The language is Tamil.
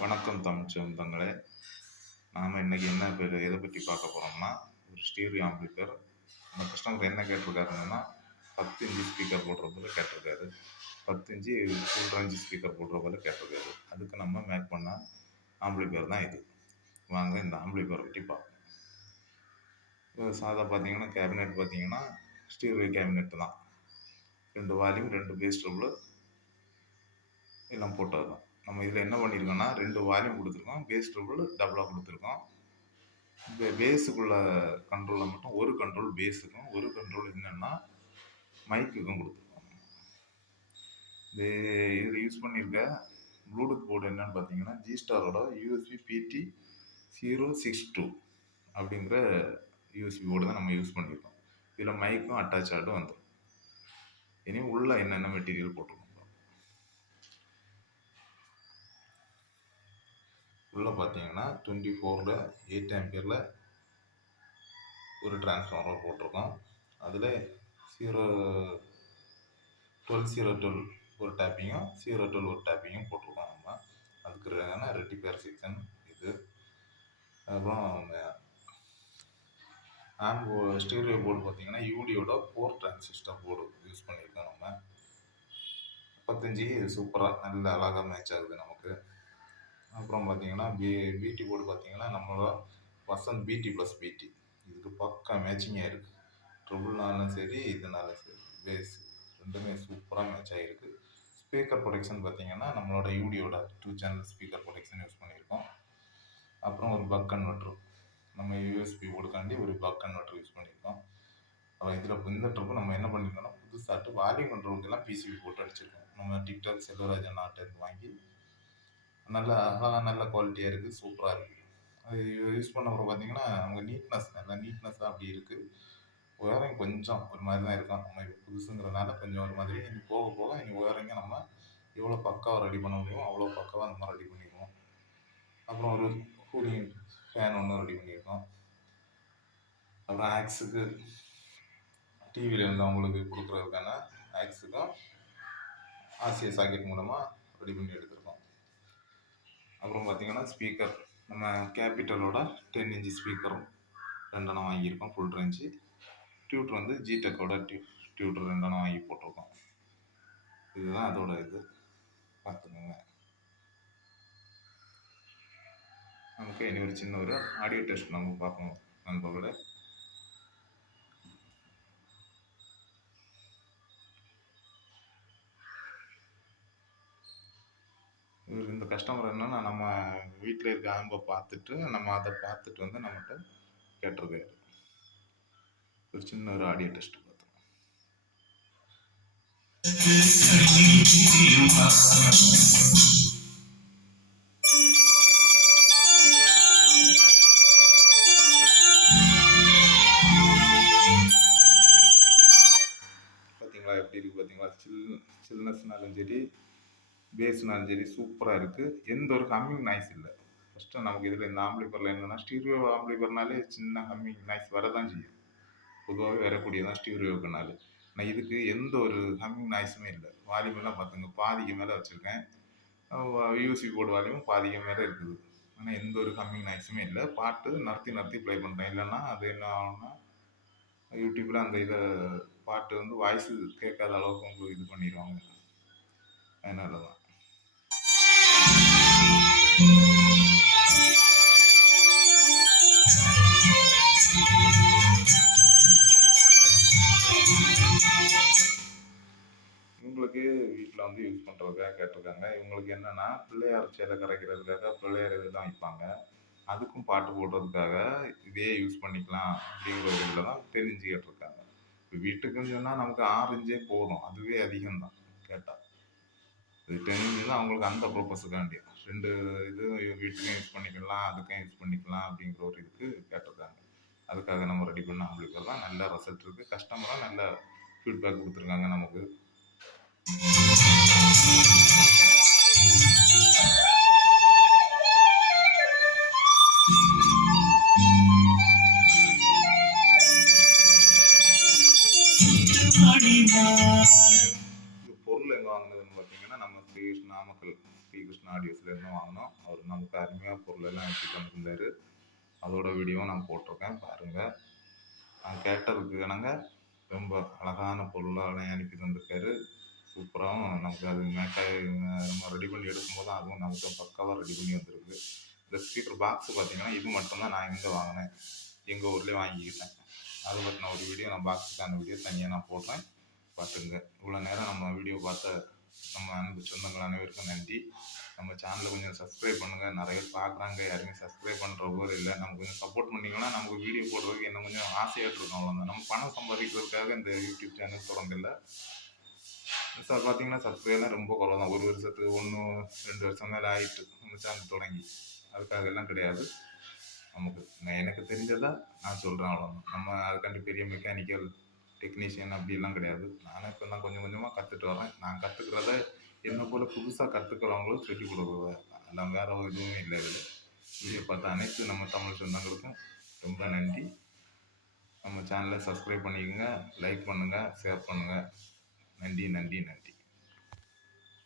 வணக்கம் தமிழ் சொந்தங்களே. நாம் இன்னைக்கு எதை பற்றி பார்க்க போகிறோம்னா, ஒரு ஸ்டீரியோ ஆம்பிளிஃபையர். அந்த கஸ்டமர் என்ன கேட்டிருக்காருன்னா, 10 இன்ச்சு ஸ்பீக்கர் போடுற போல கேட்டிருக்காரு. 10 இன்ச்சு ஃபுல் ரேஞ்ச் ஸ்பீக்கர் போடுற போல கேட்டிருக்காரு. அதுக்கு நம்ம மேக் பண்ண ஆம்பிளிஃபையர் தான் இது. வாங்க இந்த ஆம்பிளிஃபையர் பற்றி பார்ப்போம். சாதா பார்த்தீங்கன்னா கேபினெட் பார்த்தீங்கன்னா ஸ்டீரியோ கேபினெட் தான். 2 வால்யூம் 2 பேஸ் ட்ரபிள் எல்லாம் போட்டது தான். நம்ம இதில் என்ன பண்ணியிருக்கோம்னா 2 வால்யூம் கொடுத்துருக்கோம், பேஸ் ட்ரபிள் டபுளாக கொடுத்துருக்கோம். இந்த பேஸுக்குள்ள கண்ட்ரோலில் மட்டும் ஒரு கண்ட்ரோல் பேஸுக்கும், ஒரு கண்ட்ரோல் என்னென்னா மைக்குக்கும் கொடுத்துருக்கோம். இதில் யூஸ் பண்ணியிருக்க ப்ளூடூத் போர்டு என்னன்னு பார்த்தீங்கன்னா ஜிஸ்டாரோட யூஎஸ்பி பிடி 062 அப்படிங்கிற யூஎஸ்பி போர்டு தான் நம்ம யூஸ் பண்ணியிருக்கோம். இதில் மைக்கும் அட்டாச் ஆகிட்டு வந்துடும். இனி உள்ள என்னென்ன மெட்டீரியல் போட்டிருக்கோம். உள்ளே பார்த்தீங்கன்னா 24 8 ஆம்பியரில் ஒரு டிரான்ஸ்ஃபார்மர் போட்டிருக்கோம். அதில் 12 ஒரு டேப்பிங்கும் 012 ஒரு டேப்பிங்கும் போட்டிருக்கோம். நம்ம அதுக்கு ரெட்டிஃபயர் செக்ஷன் இது. அப்புறம் ஸ்டீரியோ போர்டு பார்த்தீங்கன்னா யூடியோட 4 டிரான்சிஸ்டர் போர்டு யூஸ் பண்ணியிருக்கோம். நம்ம 15 சூப்பராக நல்ல அழகாக மேட்ச் ஆகுது நமக்கு. அப்புறம் பார்த்தீங்கன்னா பிடி போர்டு பார்த்தீங்கன்னா நம்மளோட வசந்த் பிடி ப்ளஸ் பிடி இதுக்கு பக்கா மேட்சிங்காக இருக்குது. ட்ரிபிள்னாலும் சரி இதனாலும் சரி பேஸ் ரெண்டுமே சூப்பராக மேட்ச் ஆகிருக்கு. ஸ்பீக்கர் ப்ரொடெக்ஷன் பார்த்தீங்கன்னா நம்மளோட யூடியோட 2 சேனல் ஸ்பீக்கர் ப்ரொடெக்ஷன் யூஸ் பண்ணியிருக்கோம். அப்புறம் ஒரு பக் கன்வெர்ட்ரு, நம்ம யூஎஸ்பி போர்டுக்காண்டி ஒரு பக் கன்வெர்ட்ரு யூஸ் பண்ணியிருக்கோம். அப்புறம் இதில் இந்த ட்ரிப்பு நம்ம என்ன பண்ணியிருக்கோம்னா புதுசாட்டு வால்யூம் கண்ட்ரோலுக்கெல்லாம் பிசிபி போட்டு அடிச்சிருக்கோம். நம்ம டிக்டாக் செல்வராஜ் அண்ணாட்டேருந்து வாங்கி நல்ல குவாலிட்டியாக இருக்குது, சூப்பராக இருக்குது. அது யூஸ் பண்ண அப்புறம் பார்த்தீங்கன்னா அவங்க நல்லா நீட்னஸ்ஸாக அப்படி இருக்குது. ஒயரிங் கொஞ்சம் ஒரு மாதிரி தான் இருக்கும். நம்ம இப்போ புதுசுங்கிறதுனால கொஞ்சம் ஒரு மாதிரி இனி போக போக இனி ஒயரிங்கை நம்ம எவ்வளோ பக்காவாக ரெடி பண்ண முடியுமோ அவ்வளோ பக்காவாக நம்ம ரெடி பண்ணிடுவோம். அப்புறம் ஒரு கூலிங் ஃபேன் ஒன்று ரெடி பண்ணியிருக்கோம். அப்புறம் ஆக்ஸுக்கு டிவியில் வந்து அவங்களுக்கு கொடுக்குறதுக்கான ஆக்ஸுக்கும் ஆர்சிஏ சாக்கெட் மூலமாக ரெடி பண்ணி எடுத்துருக்கோம். அப்புறம் பார்த்தீங்கன்னா ஸ்பீக்கர் நம்ம கேபிட்டலோட 10 இன்ச்சு ஸ்பீக்கரும் 2 வாங்கியிருக்கோம் ஃபுல் ரேஞ்சு. டியூட்டர் வந்து ஜிடெக்கோட டியூட்டர் 2 வாங்கி போட்டிருக்கோம். இதுதான் அதோட இது பார்த்துக்கோங்க. நமக்கு இனி ஒரு சின்ன ஒரு ஆடியோ டெஸ்ட் நம்ம பார்க்கணும் நண்பர்களோட. இந்த கஸ்டமர் என்னன்னா நம்ம வீட்டில் இருக்க ஆம்பை பார்த்துட்டு நம்ம அதை பார்த்துட்டு வந்து நம்மகிட்ட கேட்டிருக்காரு. ஒரு சின்ன ஒரு ஆடியோ டெஸ்ட் பார்த்தோம். பார்த்தீங்களா எப்படி இருக்குது பார்த்தீங்களா? சில்னஸ்னாலும் சரி பேஸ்னாலும் சரி சூப்பராக இருக்குது. எந்த ஒரு ஹம்மிங் நாய்ஸ் இல்லை. ஃபஸ்ட்டு நமக்கு இதில் இந்த ஆம்பிளிஃபையரில் என்னென்னா ஸ்டீரியோ ஆம்பிளிஃபையர்னாலே சின்ன ஹம்மிங் நாய்ஸ் வரதான் செய்யும், பொதுவாகவே வரக்கூடியதான் ஸ்டீரியோக்குனால. நான் இதுக்கு எந்த ஒரு ஹம்மிங் நாய்ஸுமே இல்லை. வால்யூம் எல்லாம் பார்த்துங்க, பாதிக்கு மேலே வச்சுருக்கேன். யூஎஸ்பி போர்டு வால்யூம் பாதிக்கு மேலே இருக்குது. ஆனால் எந்த ஒரு ஹம்மிங் நாய்ஸுமே இல்லை. பாட்டு நடத்தி ப்ளே பண்ணுறேன். இல்லைன்னா அது என்ன ஆகும்னா யூடியூப்பில் அந்த இதை பாட்டு வந்து வாய்ஸு கேட்காத அளவுக்கு உங்களுக்கு இது பண்ணிடுவாங்க. அதனால தான் இவங்களுக்கு வீட்டில் வந்து யூஸ் பண்ணுறதுக்காக கேட்டிருக்காங்க. இவங்களுக்கு என்னென்னா பிள்ளையார் சேலை கரைக்கிறதுக்காக பிள்ளையார் இதெல்லாம் வைப்பாங்க. அதுக்கும் பாட்டு போடுறதுக்காக இதே யூஸ் பண்ணிக்கலாம் அப்படிங்கிற ஒரு இதில் தான் தெரிஞ்சு கேட்டிருக்காங்க. இப்போ வீட்டுக்குன்னு சொன்னால் நமக்கு 6 இன்ச்சே போதும், அதுவே அதிகம்தான் கேட்டால். இது தெரிஞ்சுன்னா அவங்களுக்கு அந்த பர்பஸுக்காண்டி 2 இது வீட்டுக்கும் யூஸ் பண்ணிக்கலாம், அதுக்கும் யூஸ் பண்ணிக்கலாம் அப்படிங்கிற ஒரு இதுக்கு கேட்டிருக்காங்க. அதுக்காக நம்ம ரெடி பண்ண ஆம்பிளிஃபையர் தான். நல்ல ரிசல்ட் இருக்குது. கஸ்டமராக நல்ல ஃபீட்பேக் கொடுத்துருக்காங்க நமக்கு. பொருள் எங்கே வாங்கினதுன்னு பார்த்தீங்கன்னா நம்ம நாமக்கல் ஸ்ரீகிருஷ்ணா ஆடியோஸ்லேருந்து வாங்கினோம். அவர் நமக்கு அருமையாக பொருளெல்லாம் எடுத்துகிட்டு வந்திருந்தார். அதோட வீடியோவும் நான் போட்டிருக்கேன், பாருங்கள். நான் கேட்டதுக்கு இணங்க ரொம்ப அழகான பொருளாக அனுப்பி தந்திருக்காரு. சூப்பராகவும் நமக்கு அது நம்ம ரெடி பண்ணி எடுக்கும்போது அதுவும் நமக்கு பக்காவாக ரெடி பண்ணி வந்திருக்கு. இந்த ஸ்பீக்கர் பாக்ஸ் பார்த்தீங்கன்னா இது மட்டும்தான் நான் இங்கே வாங்கினேன், எங்கள் ஊர்லேயே வாங்கிக்கிட்டேன். அதை பற்றின ஒரு வீடியோ நான் பாக்ஸுக்கான வீடியோ தனியாக நான் போடுறேன், பார்த்துங்க. இவ்வளோ நேரம் நம்ம வீடியோ பார்த்த நம்ம அன்பு சொந்தங்கள் அனைவருக்கும் நன்றி. நம்ம சேனலை கொஞ்சம் சப்ஸ்கிரைப் பண்ணுங்கள். நிறைய பேர் பார்க்குறாங்க, யாருமே சப்ஸ்கிரைப் பண்ணுறவங்க இல்லை. நம்ம கொஞ்சம் சப்போர்ட் பண்ணிங்கன்னா நமக்கு வீடியோ போடுறதுக்கு இன்னும் கொஞ்சம் ஆசையாக இருக்கும். அவ்வளோதான். நம்ம பணம் சம்பாதிக்கிறதுக்காக இந்த யூடியூப் சேனல் திறந்தில்லை. சார் பார்த்தீங்கன்னா சப்ஸ்கிரைப்லாம் ரொம்ப குறைவு தான். ஒரு வருஷத்துக்கு 1 2 வருஷம் மேலே ஆகிட்டு நம்ம சேனல் தொடங்கி. அதுக்காக எல்லாம் கிடையாது. நமக்கு எனக்கு தெரிஞ்சதை நான் சொல்கிறேன், அவ்வளோதான். நம்ம அதுக்காண்டி பெரிய மெக்கானிக்கல் டெக்னீஷியன் அப்படிலாம் கிடையாது. நானும் இப்போ தான் கொஞ்சம் கொஞ்சமாக கற்றுட்டு வரேன். நான் கற்றுக்கிறத என்னை போல் புதுசாக கற்றுக்கிறவங்களும் சொல்லிக் கொடுக்குறேன். எல்லாம் வேறு எதுவுமே இல்லை இதில். வீடியோ பார்த்த அனைத்து நம்ம தமிழ் சொந்தங்களுக்கும் ரொம்ப நன்றி. நம்ம சேனலை சப்ஸ்கிரைப் பண்ணிக்கோங்க, லைக் பண்ணுங்கள், ஷேர் பண்ணுங்கள். நன்றி நன்றி நன்றி.